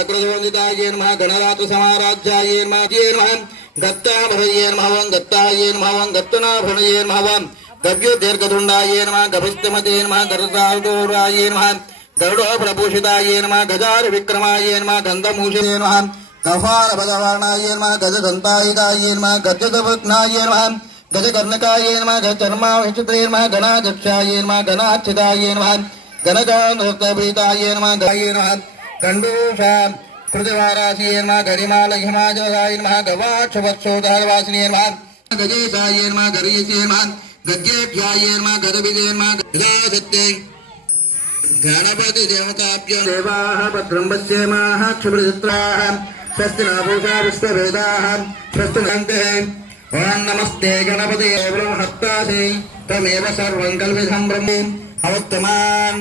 गणाग्रजोदिताय नमः गणरात्र समाराध्याय नमः गत्ताभरये नमः गत्ताय नमः गत्तनाभरये नमः गव्यो दीर्घदुण्डाय नमः गभस्तमते नमः गरुडाय नमः गरुडोप्रभूषिताय नमः गजार विक्रमाय नमः गन्धमूषे नमः कफालपदवर्णाय नमः गजदन्तायिकाय नमः गजदवग्नाय नमः गजकर्णकाय नमः गजचर्माविचित्रे नमः गणाध्यक्षाय नमः गणार्चिताय नमः गणकानृतप्रीताय नमः गाय नमः गण्डूषा कृतवारासिये नमः गरिमालहिमाजवाय नमः गवाक्षवत्सोदहरवासिने नमः गजेशाय नमः गरीयसे नमः गज्ञेभ्याय नमः गजविजे नमः गजासत्ते गणपति देवताभ्यो देवाः भद्रं पश्येमाः क्षुभृत्राः स्वस्ति नापूषा विश्ववेदाः स्वस्ति नन्ते ॐ नमस्ते गणपते ब्रह्महत्तासि तमेव सर्वं कल्पितं ब्रह्म अवत्तमान्